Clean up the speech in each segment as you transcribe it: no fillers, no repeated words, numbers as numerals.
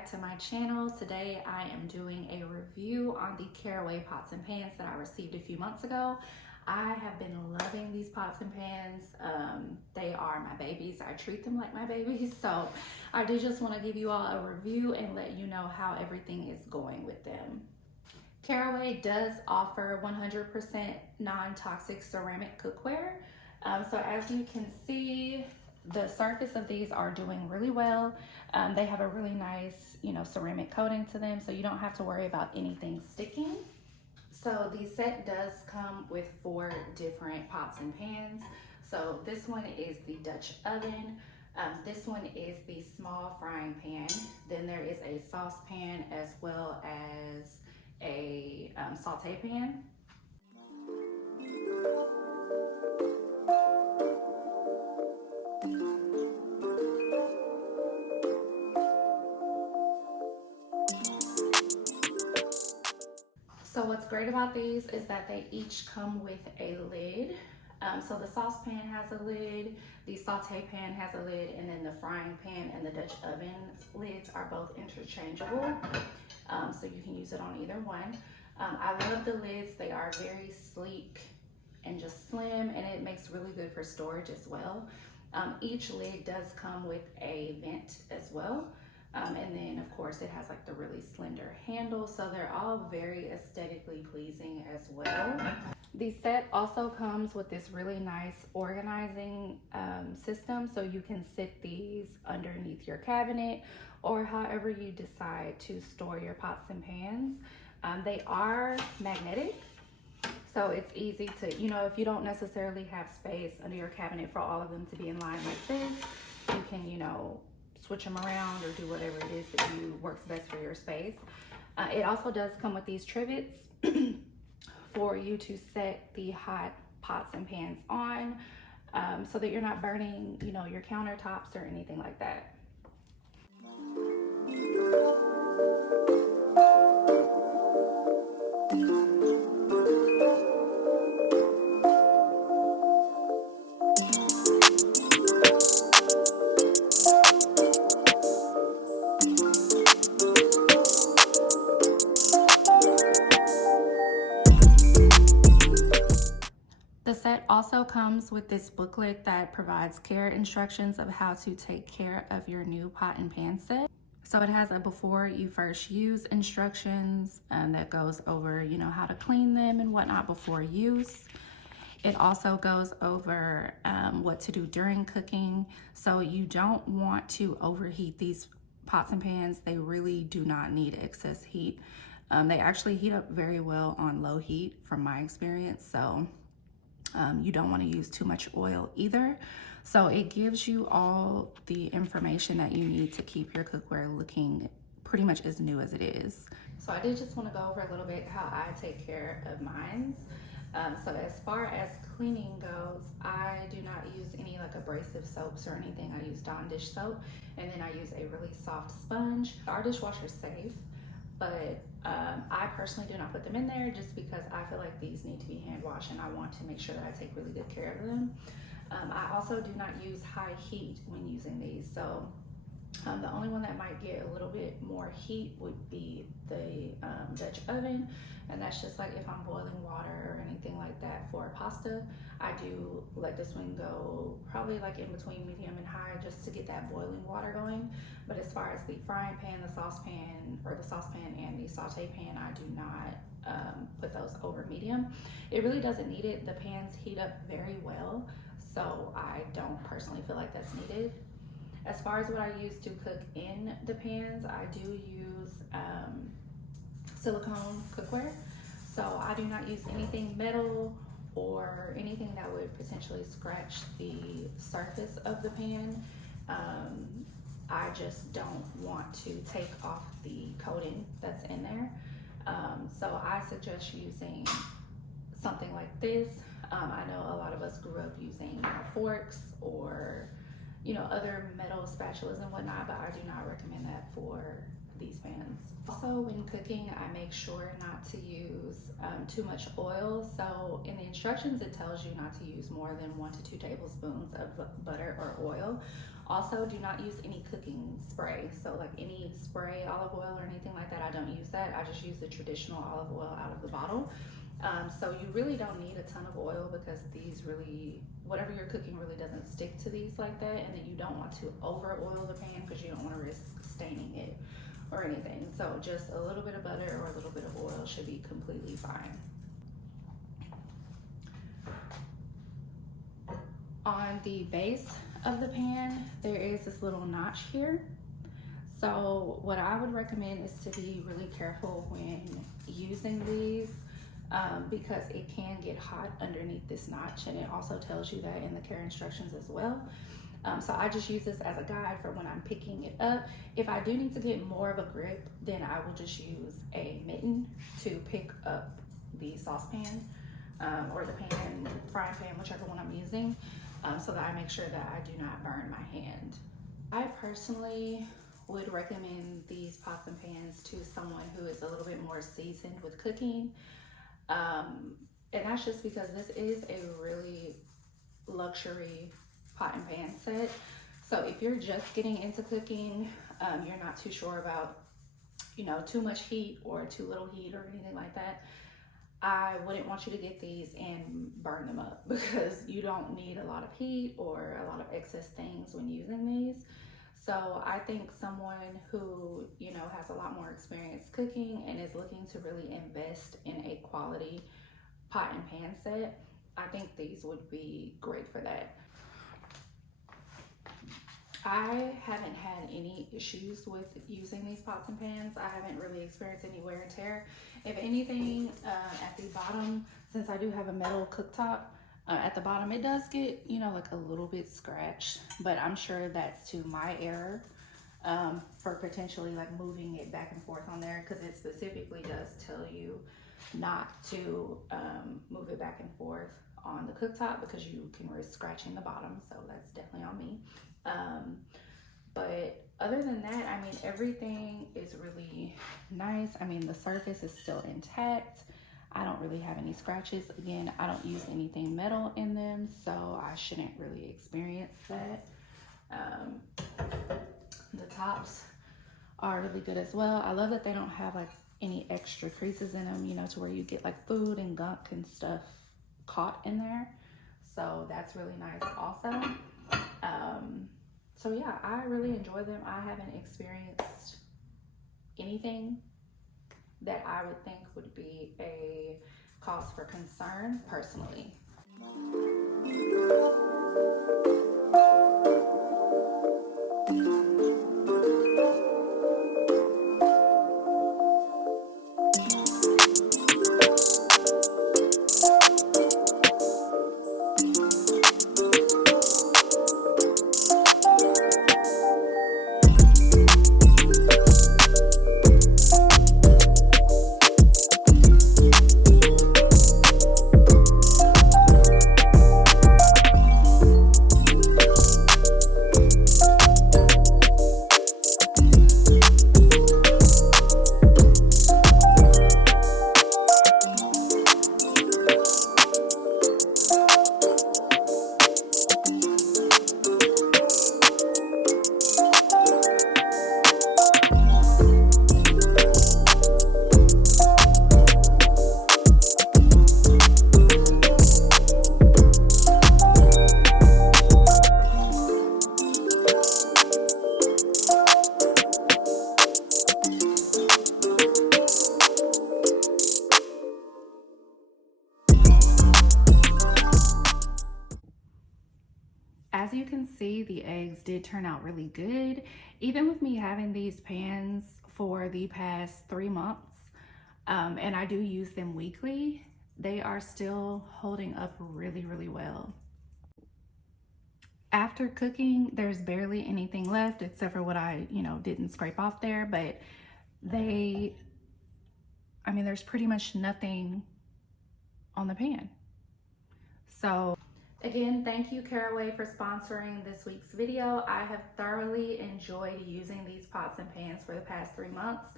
back to my channel. Today I am doing a review on the Caraway pots and pans that I received a few months ago. I have been loving these pots and pans. They are my babies. I treat them like my babies. So I do just want to give you all a review and let you know how everything is going with them. Caraway does offer 100% non-toxic ceramic cookware. So as you can see, the surface of these are doing really well. They have a really nice, ceramic coating to them, so you don't have to worry about anything sticking. So the set does come with 4 different pots and pans. So this one is the Dutch oven. This one is the small frying pan. Then there is a saucepan as well as a saute pan. So what's great about these is that they each come with a lid. So the saucepan has a lid, the saute pan has a lid, and then the frying pan and the Dutch oven lids are both interchangeable. So you can use it on either one. I love the lids. They are very sleek and just slim, and it makes really good for storage as well. Each lid does come with a vent as well. And then of course it has like the really slender handle, so they're all very aesthetically pleasing as well. The set also comes with this really nice organizing system, so you can sit these underneath your cabinet or however you decide to store your pots and pans. They are magnetic, so it's easy to, if you don't necessarily have space under your cabinet for all of them to be in line like this, you can, switch them around or do whatever it is that works best for your space. It also does come with these trivets for you to set the hot pots and pans on, so that you're not burning, your countertops or anything like that. The set also comes with this booklet that provides care instructions of how to take care of your new pot and pan set. So it has a before you first use instructions that goes over, how to clean them and whatnot before use. It also goes over what to do during cooking. So you don't want to overheat these pots and pans. They really do not need excess heat. They actually heat up very well on low heat from my experience. So you don't want to use too much oil either. So it gives you all the information that you need to keep your cookware looking pretty much as new as it is. So I did just want to go over a little bit how I take care of mine. So as far as cleaning goes, I do not use any like abrasive soaps or anything. I use Dawn dish soap, and then I use a really soft sponge. Our dishwasher's safe, but I personally do not put them in there just because I feel like these need to be hand washed and I want to make sure that I take really good care of them. I also do not use high heat when using these. So the only one that might get a little bit more heat would be the Dutch oven. And that's just like if I'm boiling water or anything like that for pasta, I do let this one go probably like in between medium and high just to get that boiling water going. But as far as the frying pan, the saucepan and the saute pan, I do not put those over medium. It really doesn't need it. The pans heat up very well, so I don't personally feel like that's needed. As far as what I use to cook in the pans, I do use silicone cookware. So I do not use anything metal or anything that would potentially scratch the surface of the pan. I just don't want to take off the coating that's in there. So I suggest using something like this. I know a lot of us grew up using forks or other metal spatulas and whatnot, but I do not recommend that for these pans. Also, when cooking, I make sure not to use too much oil. So in the instructions, it tells you not to use more than 1 to 2 tablespoons of butter or oil. Also, do not use any cooking spray. So like any spray olive oil or anything like that, I don't use that. I just use the traditional olive oil out of the bottle. So you really don't need a ton of oil because these really, whatever you're cooking really doesn't stick to these like that. And then you don't want to over oil the pan because you don't want to risk staining it or anything. So just a little bit of butter or a little bit of oil should be completely fine. On the base of the pan, there is this little notch here. So what I would recommend is to be really careful when using these because it can get hot underneath this notch, and it also tells you that in the care instructions as well. So I just use this as a guide for when I'm picking it up. If I do need to get more of a grip, then I will just use a mitten to pick up the saucepan or the pan, frying pan, whichever one I'm using, so that I make sure that I do not burn my hand. I personally would recommend these pots and pans to someone who is a little bit more seasoned with cooking. And that's just because this is a really luxury pot and pan set. So if you're just getting into cooking, you're not too sure about, you know, too much heat or too little heat or anything like that, I wouldn't want you to get these and burn them up because you don't need a lot of heat or a lot of excess things when using these. So I think someone who, you know, has a lot more experience cooking and is looking to really invest in a quality pot and pan set, I think these would be great for that. I haven't had any issues with using these pots and pans. I haven't really experienced any wear and tear. If anything, at the bottom, since I do have a metal cooktop, at the bottom it does get, you know, like a little bit scratched, but I'm sure that's to my error for potentially like moving it back and forth on there, because it specifically does tell you not to move it back and forth on the cooktop because you can risk scratching the bottom. So that's definitely on me. But other than that, I mean, everything is really nice. I mean, the surface is still intact. I don't really have any scratches. Again, I don't use anything metal in them, so I shouldn't really experience that. The tops are really good as well. I love that they don't have like any extra creases in them, you know, to where you get like food and gunk and stuff caught in there. So that's really nice also. So yeah, I really enjoy them. I haven't experienced anything that I would think would be a cause for concern personally. As you can see, the eggs did turn out really good. Even with me having these pans for the past 3 months, and I do use them weekly, they are still holding up really, really well. After cooking, there's barely anything left except for what I, you know, didn't scrape off there, but I mean, there's pretty much nothing on the pan. So Again, thank you Caraway for sponsoring this week's video. I have thoroughly enjoyed using these pots and pans for the past 3 months.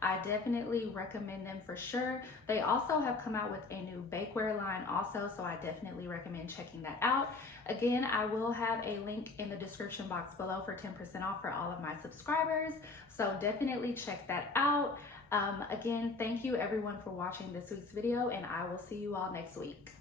I definitely recommend them for sure. They also have come out with a new bakeware line also, so I definitely recommend checking that out. Again, I will have a link in the description box below for 10% off for all of my subscribers, so definitely check that out. Again, thank you everyone for watching this week's video, and I will see you all next week.